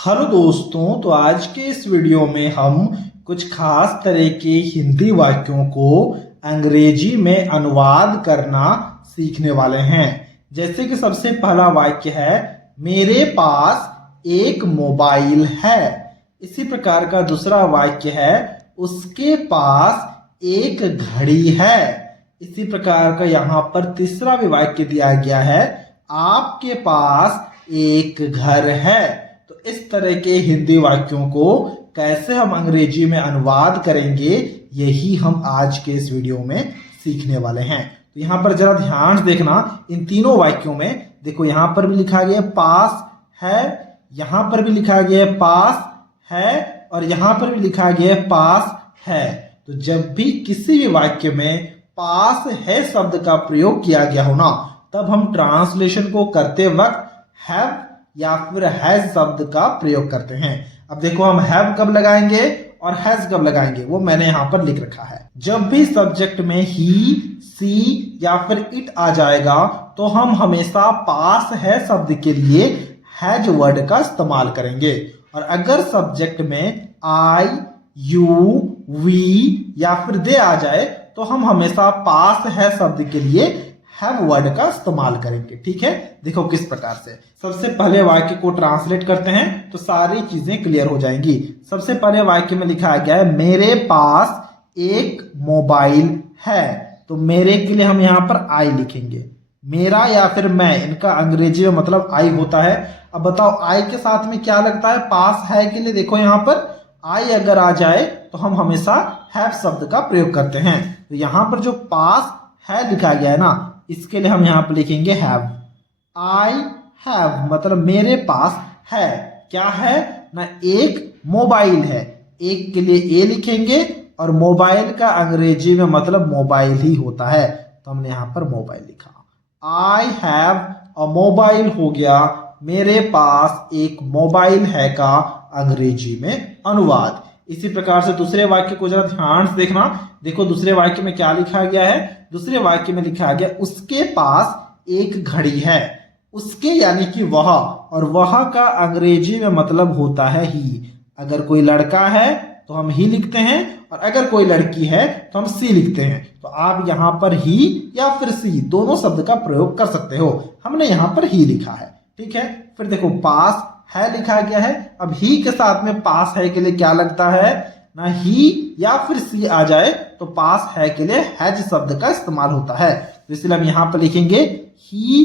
Hello दोस्तों, तो आज के इस वीडियो में हम कुछ खास तरह के हिंदी वाक्यों को अंग्रेजी में अनुवाद करना सीखने वाले हैं। जैसे कि सबसे पहला वाक्य है, मेरे पास एक मोबाइल है। इसी प्रकार का दूसरा वाक्य है, उसके पास एक घड़ी है। इसी प्रकार का यहाँ पर तीसरा भी वाक्य दिया गया है, आपके पास एक घर है। तो इस तरह के हिंदी वाक्यों को कैसे हम अंग्रेजी में अनुवाद करेंगे, यही हम आज के इस वीडियो में सीखने वाले हैं। तो यहाँ पर जरा ध्यान से देखना, इन तीनों वाक्यों में देखो, यहाँ पर भी लिखा गया पास है, यहाँ पर भी लिखा गया पास है, और यहाँ पर भी लिखा गया पास है। तो जब भी किसी भी वाक्य में पास है शब्द का प्रयोग किया गया हो ना, तब हम ट्रांसलेशन को करते वक्त हैव या फिर हैज शब्द का प्रयोग करते हैं। अब देखो, हम हैव कब लगाएंगे और हैज कब लगाएंगे, वो मैंने यहां पर लिख रखा है। जब भी सब्जेक्ट में ही, सी या फिर इट आ जाएगा, तो हम हमेशा पास है शब्द के लिए हैज वर्ड का इस्तेमाल करेंगे। और अगर सब्जेक्ट में आई, यू, वी या फिर दे आ जाए, तो हम हमेशा पास है शब्द के लिए हैव वर्ड का इस्तेमाल करेंगे। ठीक है, देखो किस प्रकार से। सबसे पहले वाक्य को ट्रांसलेट करते हैं तो सारी चीजें क्लियर हो जाएंगी। सबसे पहले वाक्य में लिखा गया है, मेरे पास एक मोबाइल है। तो मेरे के लिए हम यहाँ पर आई लिखेंगे। मेरा या फिर मैं, इनका अंग्रेजी में मतलब आई होता है। अब बताओ, आई के साथ में क्या लगता है? पास है के लिए देखो, यहाँ पर आई अगर आ जाए तो हम हमेशा हैव शब्द का प्रयोग करते हैं। तो यहाँ पर जो पास है लिखा गया है ना, इसके लिए हम यहाँ पर लिखेंगे हैव। आई हैव मतलब मेरे पास है। क्या है ना? एक मोबाइल है। एक के लिए ए लिखेंगे, और मोबाइल का अंग्रेजी में मतलब मोबाइल ही होता है, तो हमने यहाँ पर मोबाइल लिखा। आई हैव अ मोबाइल हो गया, मेरे पास एक मोबाइल है का अंग्रेजी में अनुवाद। इसी प्रकार से दूसरे वाक्य को जरा ध्यान से देखना। देखो दूसरे वाक्य में क्या लिखा गया है। दूसरे वाक्य में लिखा गया, उसके पास एक घड़ी है। उसके यानी कि वह, और वह का अंग्रेजी में मतलब होता है ही। अगर कोई लड़का है तो हम ही लिखते हैं, और अगर कोई लड़की है तो हम सी लिखते हैं। तो आप यहाँ पर ही या फिर सी दोनों शब्द का प्रयोग कर सकते हो। हमने यहाँ पर ही लिखा है। ठीक है, फिर देखो पास है लिखा गया है। अब ही के साथ में पास है के लिए क्या लगता है ना, ही या फिर सी आ जाए तो पास है के लिए हैज शब्द का इस्तेमाल होता है। तो इसलिए हम यहाँ पर लिखेंगे ही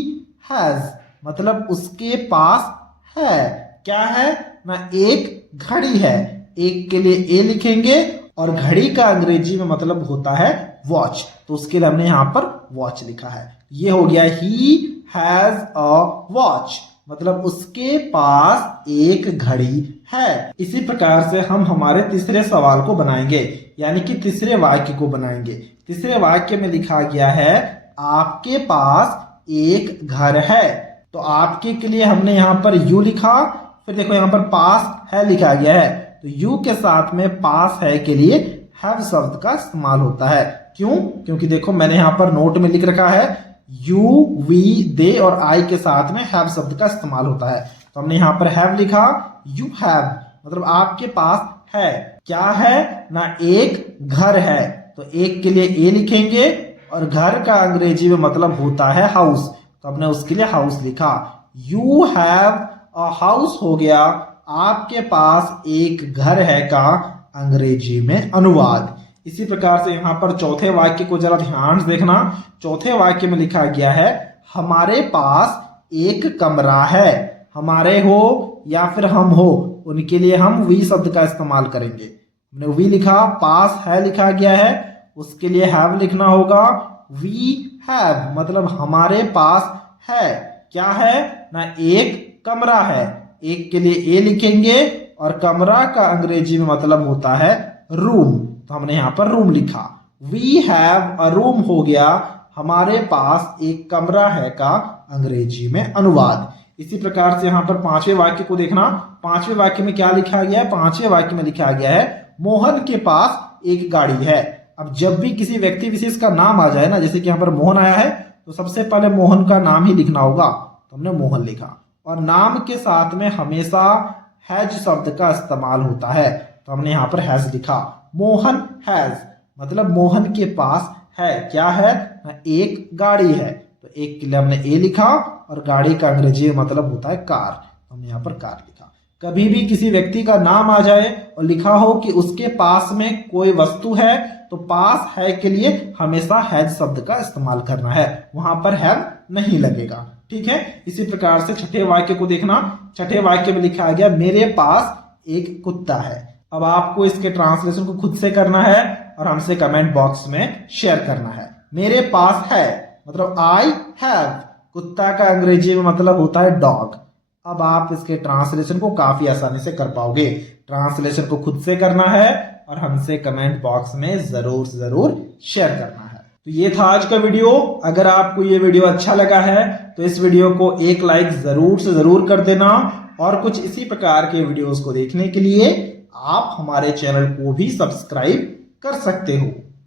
हैज मतलब उसके पास है। क्या है ना, एक घड़ी है। एक के लिए ए लिखेंगे, और घड़ी का अंग्रेजी में मतलब होता है वॉच, तो उसके लिए हमने यहाँ पर वॉच लिखा है। ये हो गया ही हैज अ वॉच मतलब उसके पास एक घड़ी है। इसी प्रकार से हम हमारे तीसरे सवाल को बनाएंगे, यानी कि तीसरे वाक्य को बनाएंगे। तीसरे वाक्य में लिखा गया है, आपके पास एक घर है। तो आपके के लिए हमने यहाँ पर यू लिखा। फिर देखो यहाँ पर पास है लिखा गया है, तो यू के साथ में पास है के लिए हैव शब्द का इस्तेमाल होता है। क्यों? क्योंकि देखो मैंने यहाँ पर नोट में लिख रखा है, यू, वी, दे और आई के साथ में हैव शब्द का इस्तेमाल होता है। तो हमने यहाँ पर हैव लिखा। यू हैव मतलब आपके पास है। क्या है ना, एक घर है। तो एक के लिए ए लिखेंगे, और घर का अंग्रेजी में मतलब होता है हाउस, तो हमने उसके लिए हाउस लिखा। यू हैव अ हाउस हो गया, आपके पास एक घर है का अंग्रेजी में अनुवाद। इसी प्रकार से यहाँ पर चौथे वाक्य को जरा ध्यान से देखना। चौथे वाक्य में लिखा गया है, हमारे पास एक कमरा है। हमारे हो या फिर हम हो, उनके लिए हम वी शब्द का इस्तेमाल करेंगे। हमने वी लिखा, पास है लिखा गया है, उसके लिए हैव लिखना होगा। वी हैव मतलब हमारे पास है। क्या है ना, एक कमरा है। एक के लिए ए लिखेंगे, और कमरा का अंग्रेजी में मतलब होता है रूम, तो हमने यहाँ पर रूम लिखा। वी हैव अ रूम हो गया, हमारे पास एक कमरा है का अंग्रेजी में अनुवाद। इसी प्रकार से यहाँ पर पांचवें वाक्य को देखना। पांचवें वाक्य में क्या लिखा गया है? पांचवें वाक्य में लिखा गया है, मोहन के पास एक गाड़ी है। अब जब भी किसी व्यक्ति विशेष का नाम आ जाए ना, जैसे कि यहाँ पर मोहन आया है, तो सबसे पहले मोहन का नाम ही लिखना होगा, तो हमने मोहन लिखा। और नाम के साथ में हमेशा हैज शब्द का इस्तेमाल होता है। तो हमने यहाँ पर हैज लिखा। मोहन हैज मतलब मोहन के पास है, क्या है, एक गाड़ी है। तो एक के लिए हमने ए लिखा और गाड़ी का अंग्रेजी मतलब होता है कार, तो हमने यहाँ पर कार लिखा। कभी भी किसी व्यक्ति का नाम आ जाए और लिखा हो कि उसके पास में कोई वस्तु है, तो पास है के लिए हमेशा हैज शब्द का इस्तेमाल करना है, वहां पर हैव नहीं लगेगा। ठीक है, इसी प्रकार से छठे वाक्य को देखना। छठे वाक्य में लिखा गया मेरे पास एक कुत्ता है। अब आपको इसके ट्रांसलेशन को खुद से करना है और हमसे कमेंट बॉक्स में शेयर करना है। मेरे पास है मतलब आई हैव, कुत्ता का अंग्रेजी में मतलब होता है डॉग। अब आप इसके ट्रांसलेशन को काफी आसानी से कर पाओगे। ट्रांसलेशन को खुद से करना है और हमसे कमेंट बॉक्स में जरूर शेयर करना है। तो ये था आज का वीडियो। अगर आपको ये वीडियो अच्छा लगा है तो इस वीडियो को एक लाइक जरूर कर देना, और कुछ इसी प्रकार के वीडियोस को देखने के लिए आप हमारे चैनल को भी सब्सक्राइब कर सकते हो।